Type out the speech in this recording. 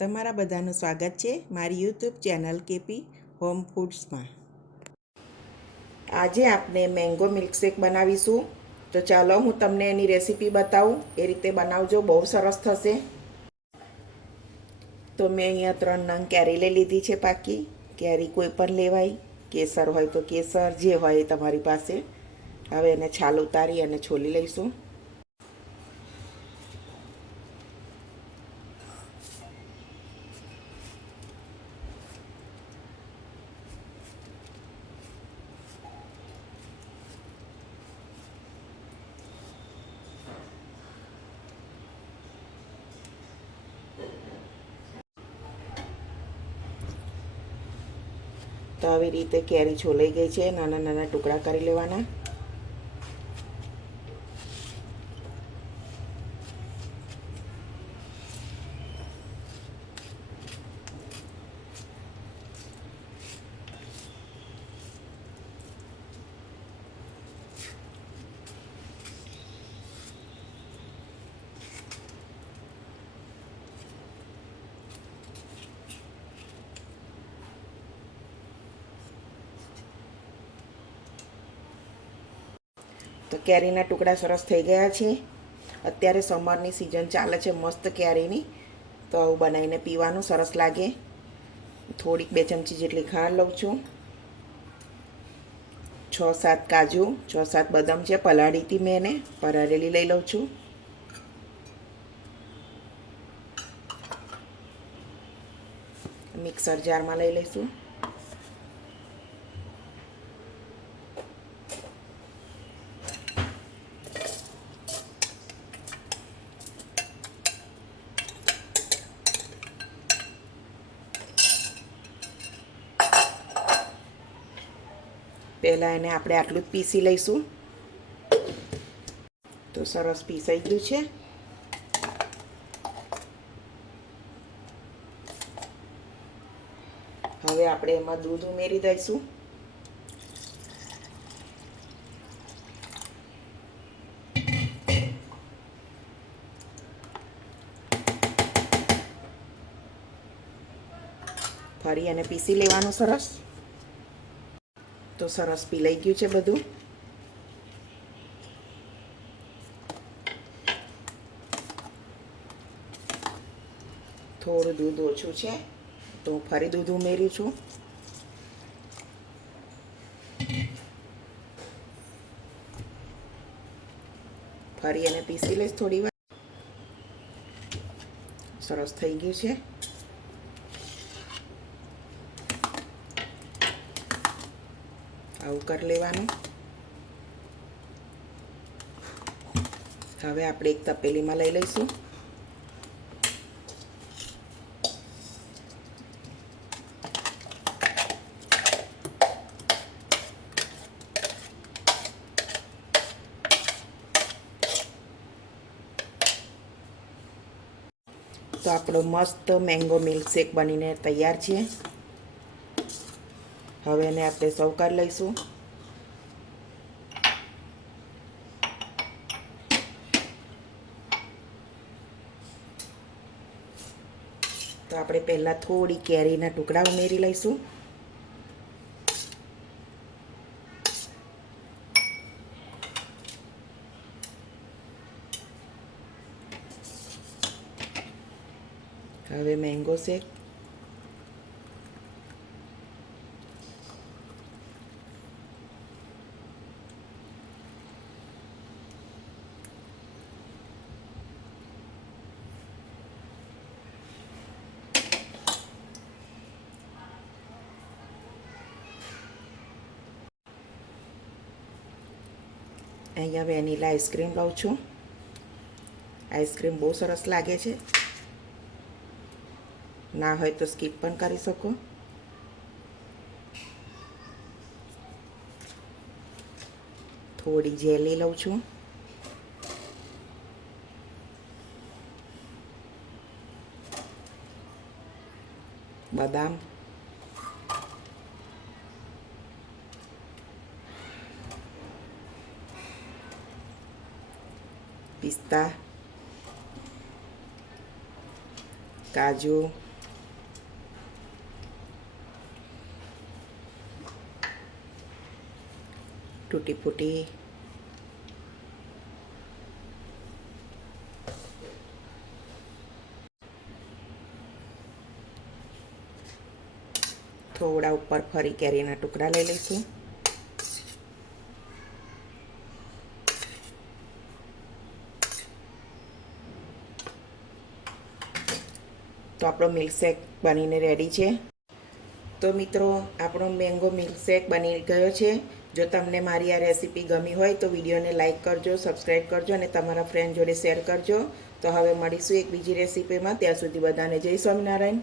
તમારા બધાનું સ્વાગત છે મારી યુટ્યુબ ચેનલ કેપી હોમ ફૂડ્સમાં। આજે આપણે મેંગો મિલ્કશેક બનાવીશું। તો ચાલો હું તમને એની રેસીપી બતાવું, એ રીતે બનાવજો, બહુ સરસ થશે। તો મેં અહીંયા 3 નંગ કેરી લઈ લીધી છે પાકી। કેરી કોઈ પણ લેવાય, કેસર હોય તો કેસર, જે હોય એ તમારી પાસે। હવે એને છાલ ઉતારી અને છોલી લઈશું। તો આવી રીતે કેરી છોલાઈ ગઈ છે, નાના નાના ટુકડા કરી લેવાના। તો કેરીના ટુકડા સરસ થઈ ગયા છે। અત્યારે સમરની સિઝન ચાલે છે મસ્ત કેરીની, તો આવું બનાવીને પીવાનું સરસ લાગે। થોડીક 2 ચમચી જેટલી ખાંડ લઉં છું। 6-7 કાજુ, 6-7 બદામ છે, પલાળી હતી મેં એને, પલાળેલી લઈ લઉં છું। મિક્સર જારમાં લઈ લઈશું। પહેલાં એને આપણે આટલું જ પીસી લઈશું। તો સરસ પીસાઈ ગયું છે। હવે આપણે એમાં દૂધ ઉમેરી દઈશું। ફરી એને પીસી લેવાનું સરસ। તો સરસ પીલાઈ ગયું છે બધું। થોડું દૂધ ઓછું છે તો હું ફરી દૂધ ઉમેરી છું। ફરી એને પીસી લઈશ થોડી વાર। સરસ થઈ ગયું છે। આવું કરી લેવાનું। હવે આપણે એક તપેલીમાં લઈ લઈશું। તો આપણો મસ્ત મેંગો મિલ્કશેક બનીને તૈયાર છે। હવે એને આપણે સર્વ કરી લઈશું। તો આપણે પહેલાં થોડી કેરીના ટુકડા ઉમેરી લઈશું। હવે મેંગો શેક, અહીંયા વેનીલા આઈસ્ક્રીમ લઉં છું। આઈસ્ક્રીમ બહુ સરસ લાગે છે, ના હોય તો સ્કીપ પણ કરી શકો। થોડી જેલી લઉં છું। બદામ, પિસ્તા, કાજુ, તૂટી ફૂટી. થોડા ઉપર ફરી કેરીના ટુકડા લઈ લઈશું. તો આપણો મિલ્કશેક બનીને રેડી છે. તો મિત્રો, આપણો મેંગો મિલ્કશેક બની ગયો છે. જો તમને મારી આ રેસીપી ગમી હોય તો વિડીયોને લાઇક કરજો, સબસ્ક્રાઈબ કરજો અને તમારા ફ્રેન્ડ જોડે શેર કરજો. તો હવે મળીશું એક બીજી રેસીપીમાં. ત્યાં સુધી બધાને જય સ્વામિનારાયણ.